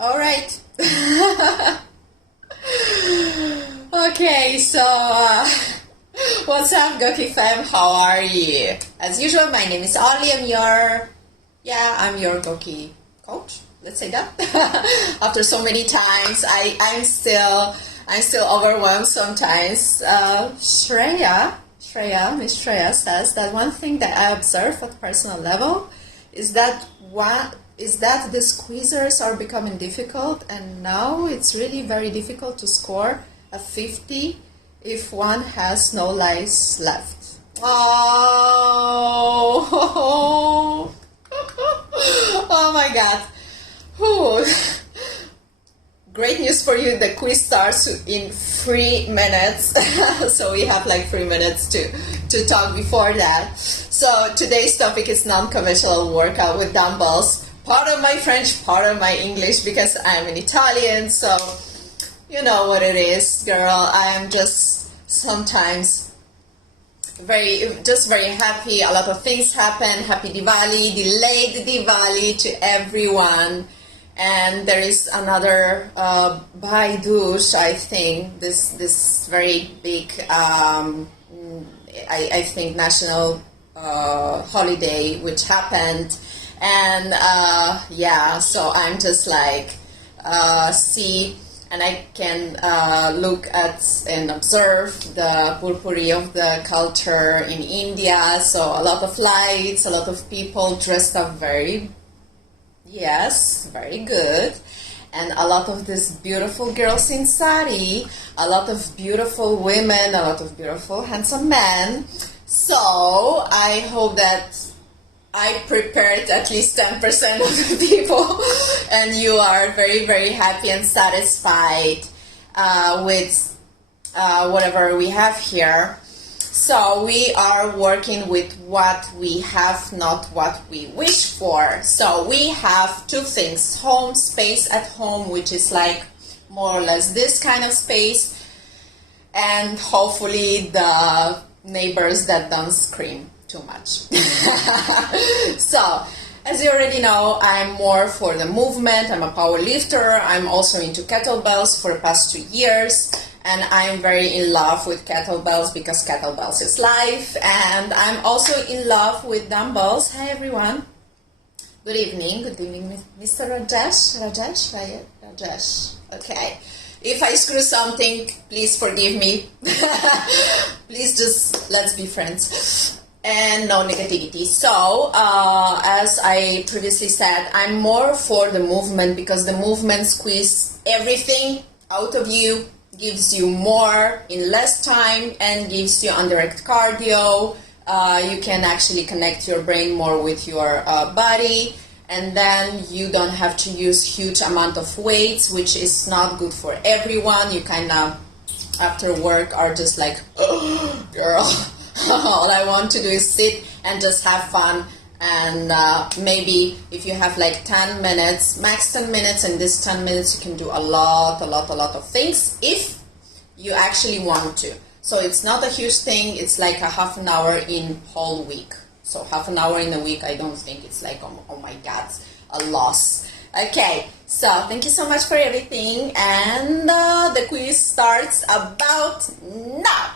All right. Okay, so what's up, GOQII fam? How are you? As usual, my name is Olly. I'm your GOQII coach. Let's say that. After so many times, I'm still overwhelmed sometimes. Miss Shreya says that one thing that I observe at personal level is that the squeezers are becoming difficult, and now it's really very difficult to score a 50 if one has no lies left. Oh, oh my God. Whew. Great news for you, the quiz starts in 3 minutes. So we have like 3 minutes to talk before that. So today's topic is non-conventional workout with dumbbells. Part of my French, part of my English, because I'm an Italian, so you know what it is, girl. I am just sometimes very happy. A lot of things happen. Happy Diwali, delayed Diwali to everyone. And there is another Baidush, I think, this very big, I think, national holiday which happened. And so I'm just like, and I can look at and observe the purpuri of the culture in India. So a lot of lights, a lot of people dressed up very good. And a lot of these beautiful girls in sari, a lot of beautiful women, a lot of beautiful handsome men. So I hope that I prepared at least 10% of the people, and you are very, very happy and satisfied with whatever we have here. So we are working with what we have, not what we wish for. So we have two things: home space at home, which is like more or less this kind of space, and hopefully the neighbors that don't scream too much. So, as you already know, I'm more for the movement. I'm a power lifter. I'm also into kettlebells for the past 2 years, and I'm very in love with kettlebells because kettlebells is life. And I'm also in love with dumbbells. Hi everyone. Good evening, Mr. Rajesh. Okay. If I screw something, please forgive me. Please just let's be friends. And no negativity. So, as I previously said, I'm more for the movement because the movement squeezes everything out of you, gives you more in less time, and gives you indirect cardio. You can actually connect your brain more with your body, and then you don't have to use huge amount of weights, which is not good for everyone. You kind of, after work, are just like, oh, girl. All I want to do is sit and just have fun, and maybe if you have like 10 minutes, max 10 minutes, in this 10 minutes you can do a lot of things if you actually want to. So it's not a huge thing, it's like a half an hour in whole week. So half an hour in a week, I don't think it's like, oh my God, a loss. Okay, so thank you so much for everything, and the quiz starts about now.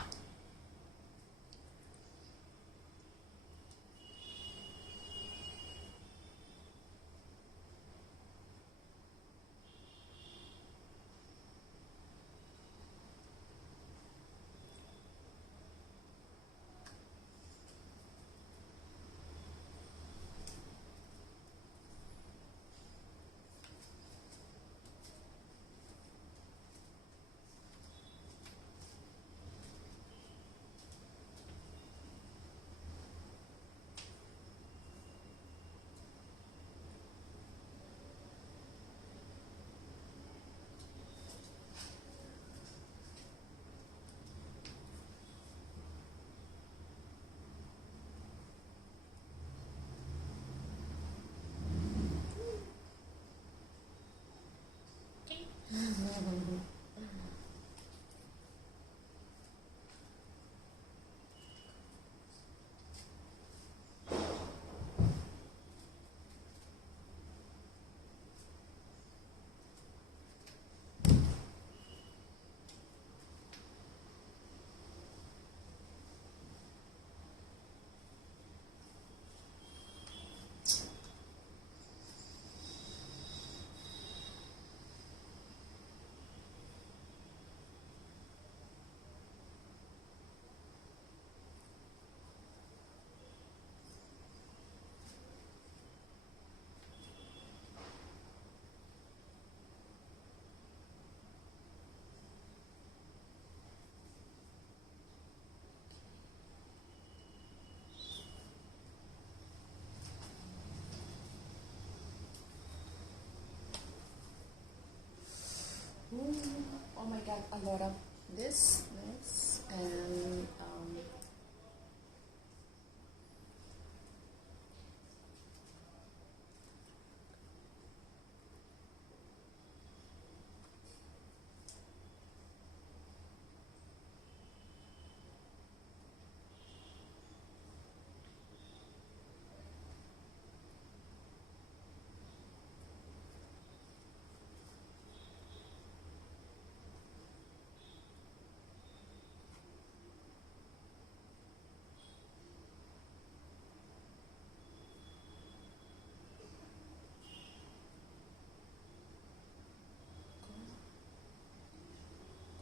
get a lot of this, and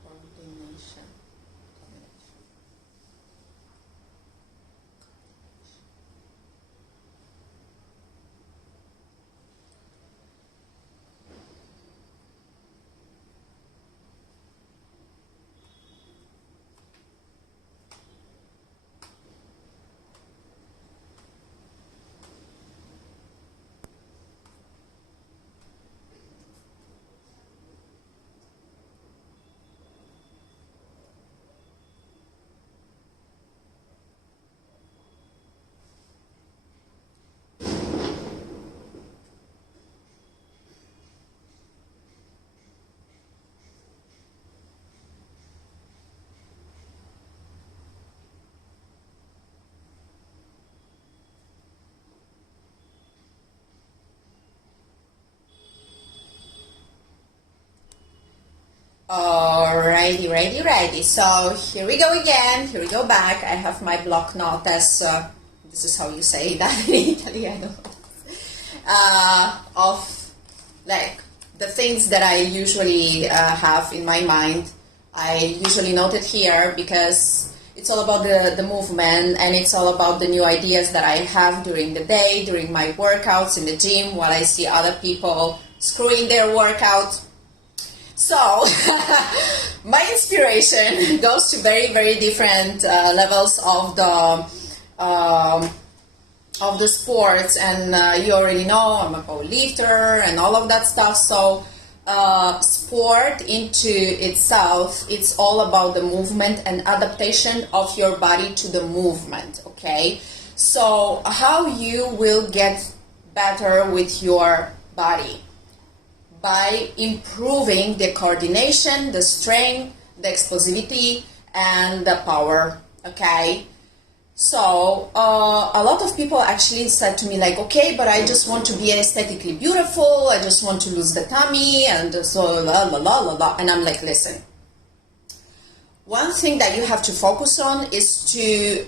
coordination. Alrighty, ready. So here we go again. Here we go back. I have my block note as this is how you say that in Italiano. Of like the things that I usually have in my mind. I usually note it here because it's all about the movement, and it's all about the new ideas that I have during the day, during my workouts in the gym, while I see other people screwing their workout. So, my inspiration goes to very, very different levels of the sports, and you already know I'm a powerlifter and all of that stuff. So, sport into itself, it's all about the movement and adaptation of your body to the movement. Okay, so how you will get better with your body? By improving the coordination, the strength, the explosivity, and the power, okay? So, a lot of people actually said to me like, okay, but I just want to be aesthetically beautiful, I just want to lose the tummy, and so la la la la la. And I'm like, listen, one thing that you have to focus on is to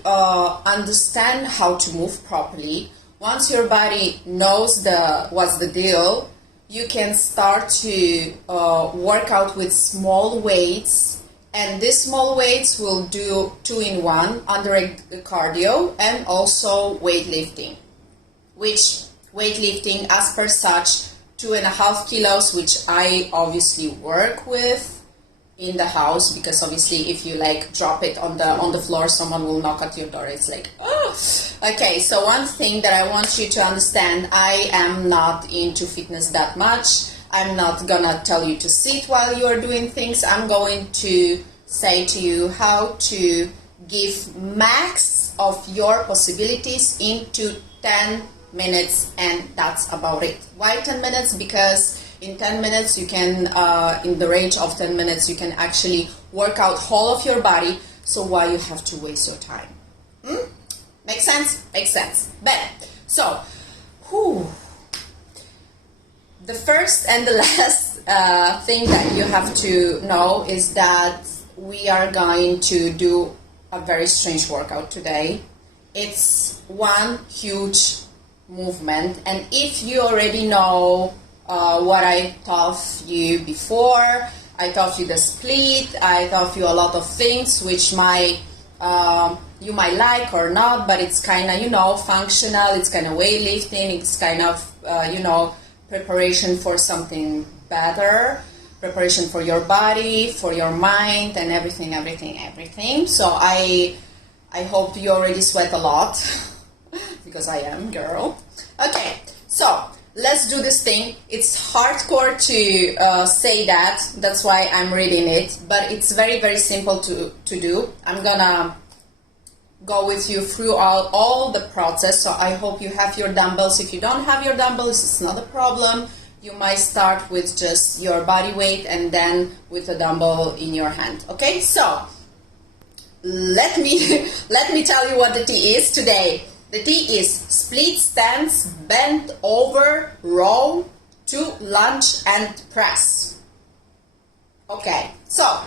understand how to move properly. Once your body knows what's the deal, you can start to work out with small weights, and these small weights will do 2-in-1 under a cardio and also weightlifting, which weightlifting as per such 2.5 kilos, which I obviously work with in the house, because obviously if you like drop it on the floor, someone will knock at your door. It's like, oh, okay. So one thing that I want you to understand, I am not into fitness that much. I'm not gonna tell you to sit while you're doing things. I'm going to say to you how to give max of your possibilities into 10 minutes, and that's about it. Why 10 minutes? Because in 10 minutes, you can, in the range of 10 minutes, you can actually work out whole of your body. So why you have to waste your time? Makes sense? Makes sense. Better. So, the first and the last thing that you have to know is that we are going to do a very strange workout today. It's one huge movement, and if you already know what I taught you before, I taught you the split, I taught you a lot of things which you might like or not, but it's kind of, functional, it's kind of weightlifting, it's kind of, preparation for something better, preparation for your body, for your mind, and everything. So I hope you already sweat a lot, because I am, girl. Okay, so let's do this thing. It's hardcore to say that. That's why I'm reading it. But it's very, very simple to do. I'm gonna go with you through all the process. So I hope you have your dumbbells. If you don't have your dumbbells, it's not a problem. You might start with just your body weight and then with a dumbbell in your hand. Okay, so let me tell you what the T is today. The T is split stance, bend over, row to lunge and press. Okay, so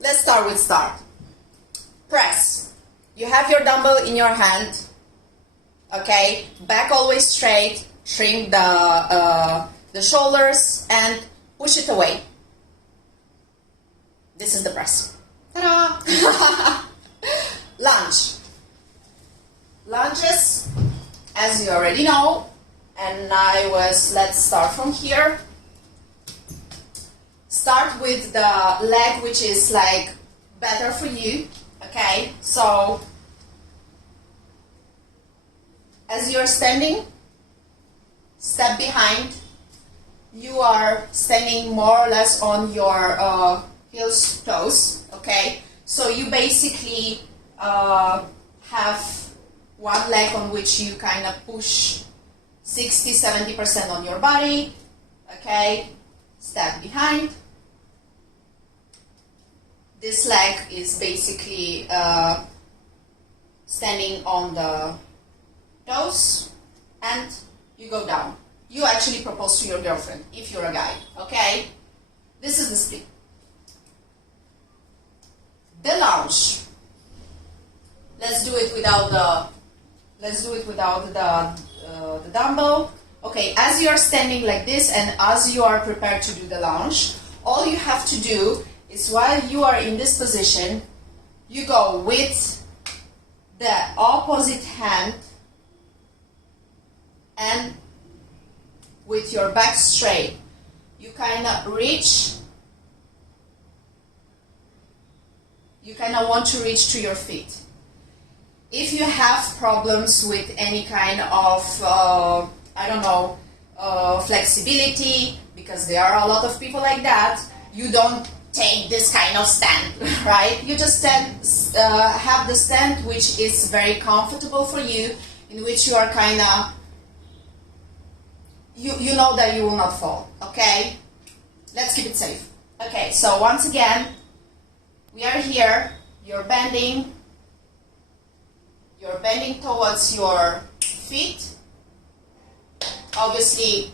let's start with press. You have your dumbbell in your hand, okay, back always straight, shrink the shoulders and push it away. This is the press. Ta-da! Lunge. Lunges, as you already know, and let's start from here. Start with the leg which is like better for you. Okay, so as you're standing, step behind. You are standing more or less on your heels, toes. Okay, so you basically have one leg on which you kind of push 60-70% on your body. Okay, step behind. This leg is basically standing on the toes and you go down. You actually propose to your girlfriend if you're a guy, okay? This is the split. The lunge. Let's do it without the dumbbell. Okay, as you are standing like this and as you are prepared to do the lunge, all you have to do is while you are in this position, you go with the opposite hand and with your back straight. You kind of reach, you kind of want to reach to your feet. If you have problems with any kind of, flexibility, because there are a lot of people like that, you don't take this kind of stand, right? You just have the stand which is very comfortable for you, in which you are kind of, you know that you will not fall, okay? Let's keep it safe. Okay, so once again, we are here, you're bending towards your feet. Obviously,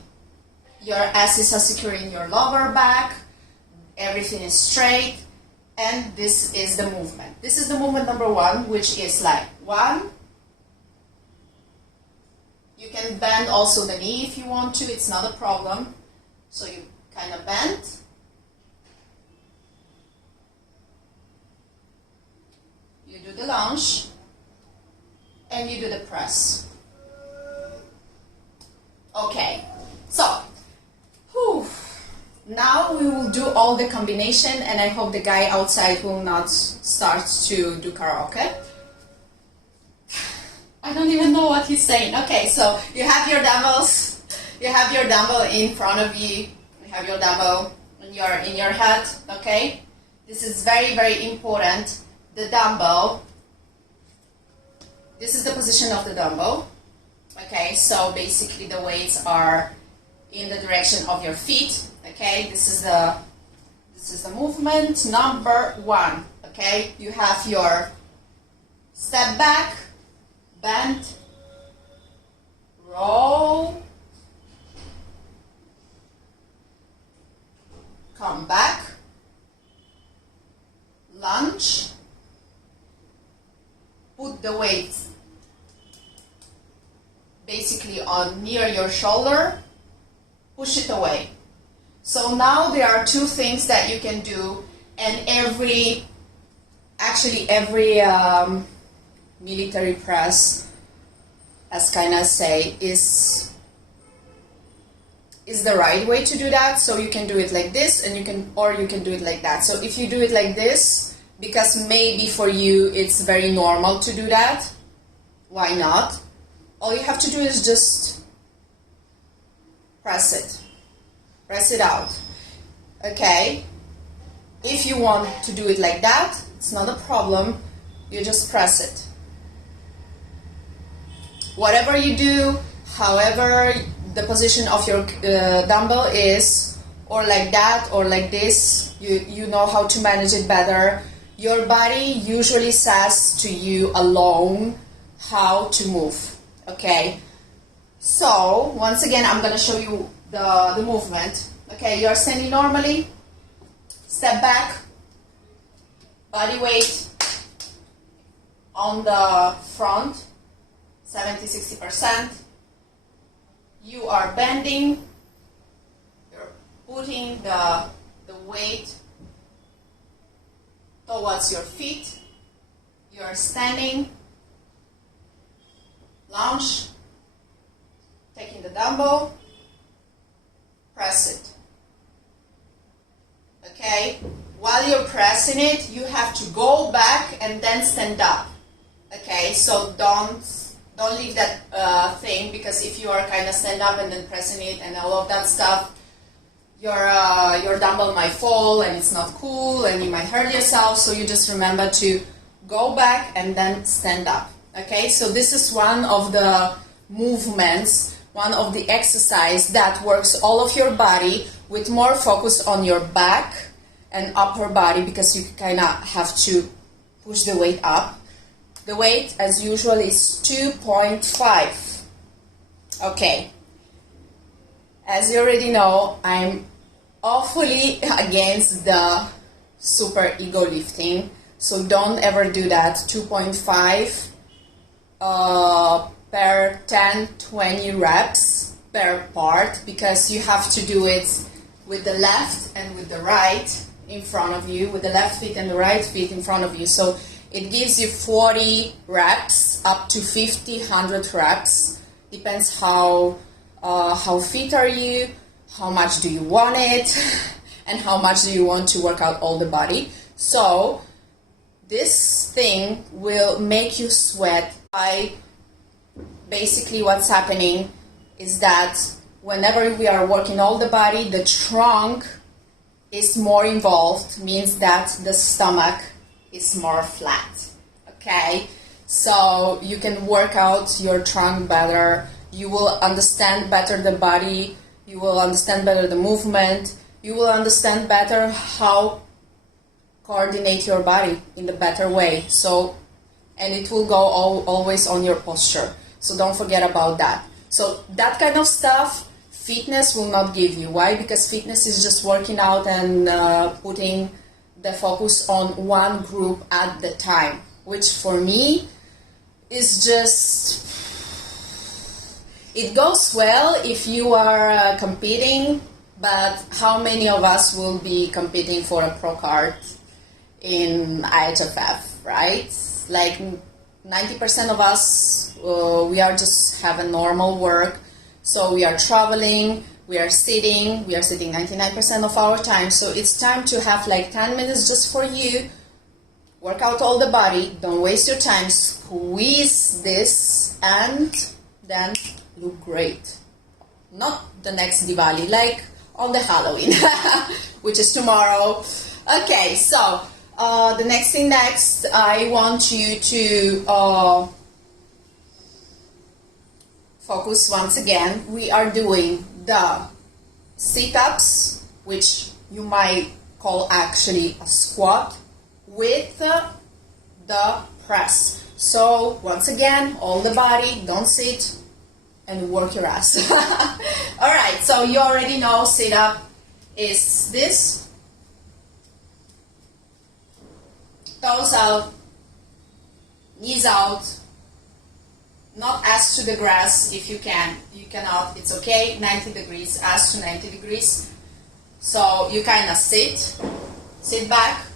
your asses are securing your lower back, everything is straight, and this is the movement. This is the movement number one, which is like one. You can bend also the knee if you want to, it's not a problem. So you kind of bend. You do the lunge, and you do the press. Okay, so, now we will do all the combination, and I hope the guy outside will not start to do karaoke. I don't even know what he's saying. Okay, so you have your dumbbells, you have your dumbbell in front of you, you have your dumbbell in your head, okay? This is very, very important. The dumbbell, this is the position of the dumbbell. Okay, so basically the weights are in the direction of your feet. Okay, this is the movement number one. Okay, you have your step back, bend, roll, come back, lunge, put the weight basically on near your shoulder, push it away. So now there are two things that you can do, and every military press, as kind of say, is the right way to do that. So you can do it like this, and you can do it like that. So if you do it like this, because maybe for you it's very normal to do that, why not? All you have to do is just press it. Press it out. Okay? If you want to do it like that, it's not a problem. You just press it. Whatever you do, however the position of your dumbbell is, or like that, or like this, you know how to manage it better. Your body usually says to you alone how to move. Okay? So, once again, I'm going to show you the movement. Okay, you're standing normally. Step back, body weight on the front, 70-60%. You are bending, you're putting the weight towards your feet. You're standing, lunge, taking the dumbbell, press it. Okay, while you're pressing it, you have to go back and then stand up. Okay, so don't leave that thing, because if you are kind of stand up and then pressing it and all of that stuff, your dumbbell might fall and it's not cool and you might hurt yourself. So you just remember to go back and then stand up. Okay, so this is one of the movements, one of the exercise that works all of your body with more focus on your back and upper body, because you kind of have to push the weight up. The weight, as usual, is 2.5. Okay. As you already know, I'm awfully against the super ego lifting, so don't ever do that. 2.5 per 10-20 reps per part, because you have to do it with the left and with the right in front of you, with the left feet and the right feet in front of you. So it gives you 40 reps up to 50, 100 reps. Depends how fit are you, how much do you want it, and how much do you want to work out all the body. So this thing will make you sweat. Basically what's happening is that whenever we are working all the body, the trunk is more involved, means that the stomach is more flat. Okay, so you can work out your trunk better. You will understand better the body. You will understand better the movement. You will understand better how coordinate your body in the better way. So, and it will go always on your posture. So don't forget about that. So that kind of stuff, fitness will not give you. Why? Because fitness is just working out and putting the focus on one group at the time, which for me is just, it goes well if you are competing, but how many of us will be competing for a pro card in IHFF, right? Like 90% of us, we are just having normal work. So we are traveling, we are sitting 99% of our time. So it's time to have like 10 minutes just for you. Work out all the body, don't waste your time, squeeze this, and then look great. Not the next Diwali, like on the Halloween, which is tomorrow. Okay, so the next thing I want you to focus once again. We are doing the sit-ups, which you might call actually a squat, with the press. So once again, all the body, don't sit and work your ass. Alright, so you already know sit-up is this. Toes out, knees out, not ass to the grass if you can. You cannot, it's okay. 90 degrees, ass to 90 degrees. So you kind of sit back,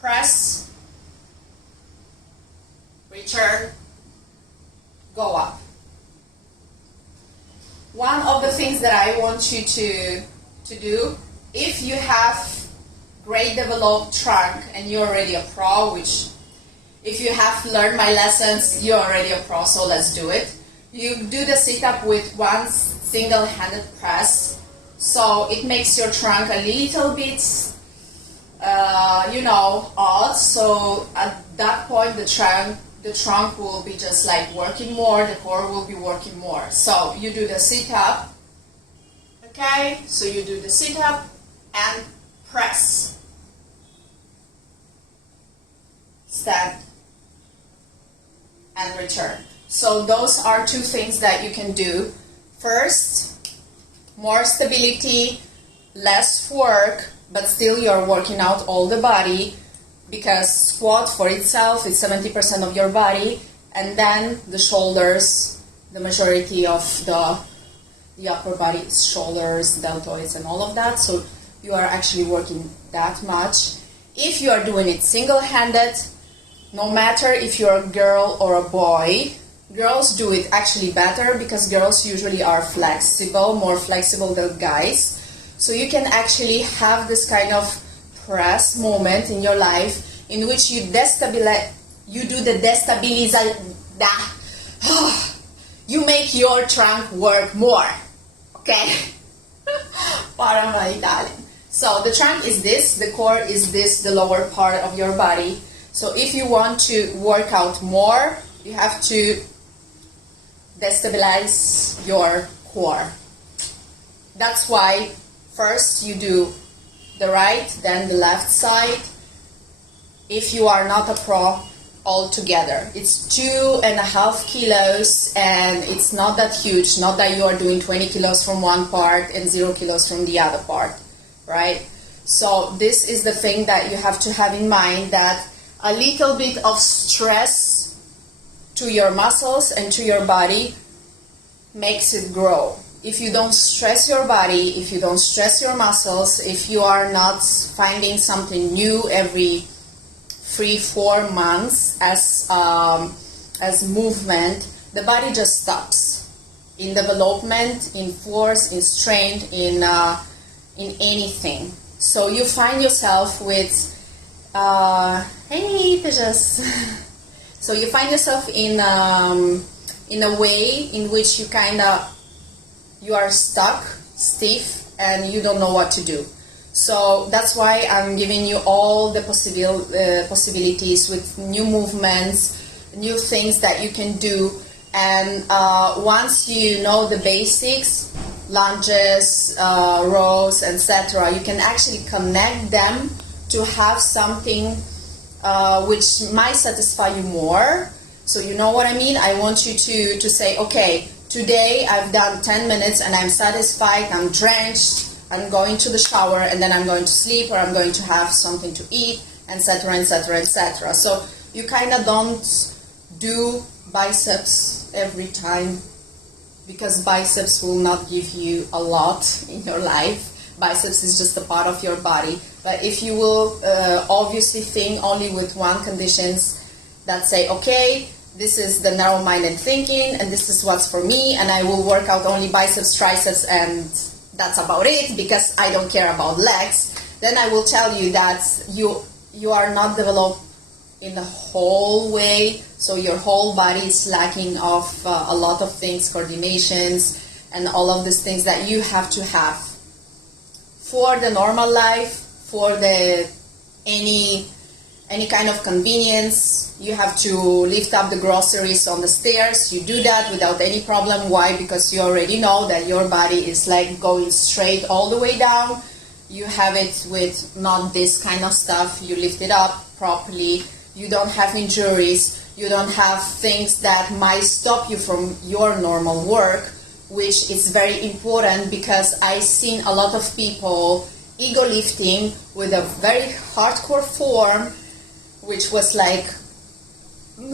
press, return, go up. One of the things that I want you to do, if you have great developed trunk and you're already a pro, which if you have learned my lessons, you're already a pro, so let's do it. You do the sit-up with one single-handed press, so it makes your trunk a little bit, odd. So at that point, the trunk will be just like working more, the core will be working more. So you do the sit-up, okay? So you do the sit-up and press, stand, and return. So those are two things that you can do. First, more stability, less work, but still you're working out all the body, because squat for itself is 70% of your body, and then the shoulders, the majority of the upper body is shoulders, deltoids, and all of that. So you are actually working that much. If you are doing it single-handed, no matter if you're a girl or a boy, girls do it actually better because girls usually are flexible, more flexible than guys. So you can actually have this kind of press moment in your life in which you do the destabilization. You make your trunk work more. Okay? Para ma-Italian. So the trunk is this, the core is this, the lower part of your body. So if you want to work out more, you have to destabilize your core. That's why first you do the right, then the left side. If you are not a pro, all together. It's 2.5 kilos and it's not that huge, not that you are doing 20 kilos from one part and 0 kilos from the other part, right? So this is the thing that you have to have in mind, that a little bit of stress to your muscles and to your body makes it grow. If you don't stress your body, if you don't stress your muscles, if you are not finding something new every 3-4 months as movement, the body just stops in development, in force, in strength, in anything. So you find yourself with hey, Tejas. So you find yourself in a way in which you are stuck, stiff, and you don't know what to do. So that's why I'm giving you all the possibilities with new movements, new things that you can do. And once you know the basics, lunges, rows, etc., you can actually connect them to have something which might satisfy you more. So you know what I mean? I want you to say, okay, today I've done 10 minutes and I'm satisfied, I'm drenched, I'm going to the shower, and then I'm going to sleep, or I'm going to have something to eat, etc., etc., etc. So you kind of don't do biceps every time, because biceps will not give you a lot in your life. Biceps is just a part of your body. But if you will obviously think only with one conditions, that say, okay, this is the narrow-minded thinking, and this is what's for me, and I will work out only biceps, triceps, and that's about it, because I don't care about legs, then I will tell you that you are not developed in the whole way, so your whole body is lacking of a lot of things, coordinations, and all of these things that you have to have for the normal life, for the any kind of convenience. You have to lift up the groceries on the stairs. You do that without any problem. Why? Because you already know that your body is like going straight all the way down. You have it with not this kind of stuff. You lift it up properly. You don't have injuries. You don't have things that might stop you from your normal work, which is very important, because I've seen a lot of people ego lifting with a very hardcore form, which was like, I'm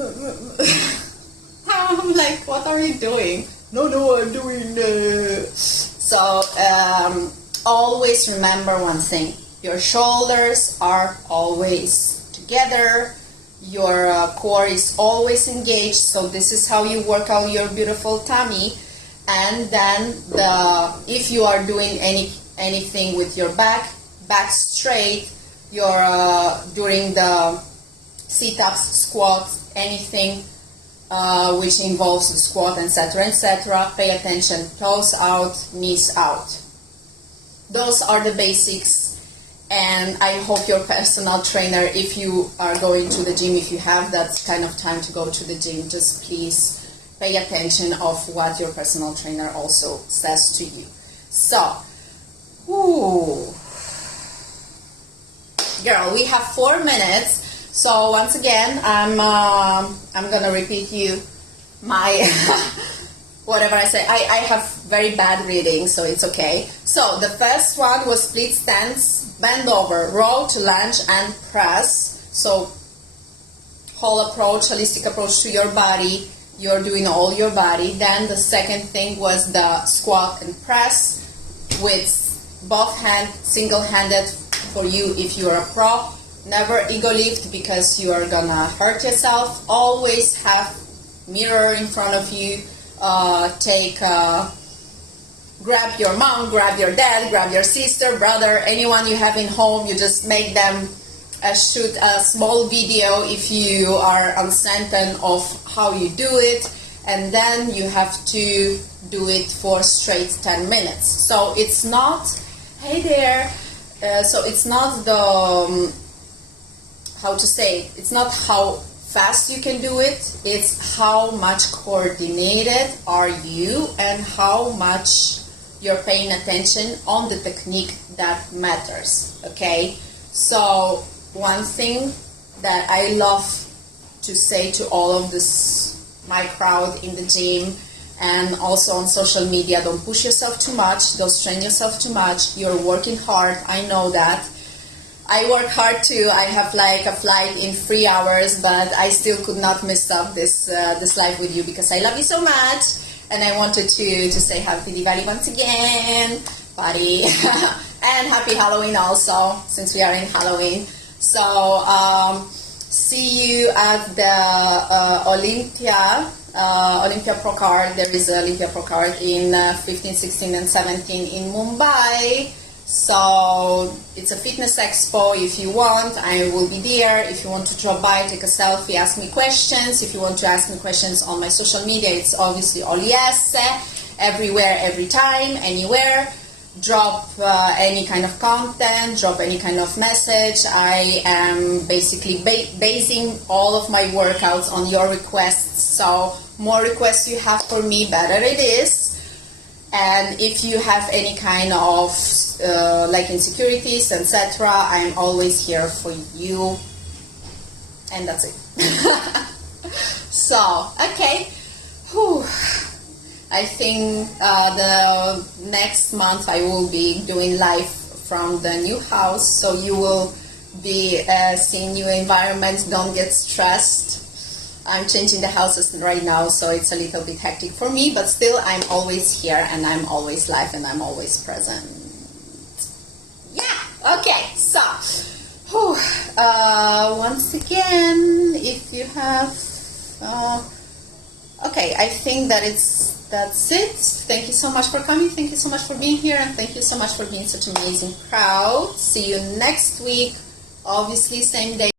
like, what are you doing? No, I'm doing So always remember one thing: your shoulders are always together, your core is always engaged. So this is how you work out your beautiful tummy. And then if you are doing anything with your back straight, your during the sit-ups, squats, anything, which involves the squat, etc., etc. Pay attention. Toes out, knees out. Those are the basics, and I hope your personal trainer, if you are going to the gym, if you have that kind of time to go to the gym, just please pay attention of what your personal trainer also says to you. So, girl, we have 4 minutes. So once again, I'm gonna repeat you my whatever I say. I have very bad reading, so it's okay. So the first one was split stance, bend over, roll to lunge and press. So whole approach, holistic approach to your body. You're doing all your body. Then the second thing was the squat and press with both hands, single-handed for you if you're a pro. Never ego lift because you are gonna hurt yourself. Always have mirror in front of you. Grab your mom, grab your dad, grab your sister, brother, anyone you have in home. You just make them shoot a small video if you are uncertain of how you do it, and then you have to do it for straight 10 minutes. So it's not, hey there, so it's not the, how to say, it's not how fast you can do it, it's how much coordinated are you and how much you're paying attention on the technique that matters, okay? So one thing that I love to say to all of this, my crowd in the gym and also on social media, don't push yourself too much, don't strain yourself too much. You're working hard, I know that. I work hard too. I have like a flight in 3 hours, but I still could not miss up this live with you because I love you so much, and I wanted to say happy Diwali once again, buddy, and happy Halloween also, since we are in Halloween. So see you at the Olympia Pro Card. There is an Olympia Pro Card in 15, 16, and 17 in Mumbai. So it's a fitness expo. If you want, I will be there. If you want to drop by, take a selfie, ask me questions. If you want to ask me questions on my social media, it's obviously Olly everywhere, every time, anywhere. Drop any kind of content, drop any kind of message. I am basically basing all of my workouts on your requests. So more requests you have for me, better it is. And if you have any kind of like insecurities, etc., I'm always here for you. And that's it. So, okay. Whew. I think the next month I will be doing live from the new house. So you will be seeing new environments. Don't get stressed. I'm changing the houses right now, so it's a little bit hectic for me, but still I'm always here and I'm always live and I'm always present. Yeah, okay, so once again, if you have okay, I think that's it. Thank you so much for coming, thank you so much for being here, and thank you so much for being such an amazing crowd. See you next week, obviously same day.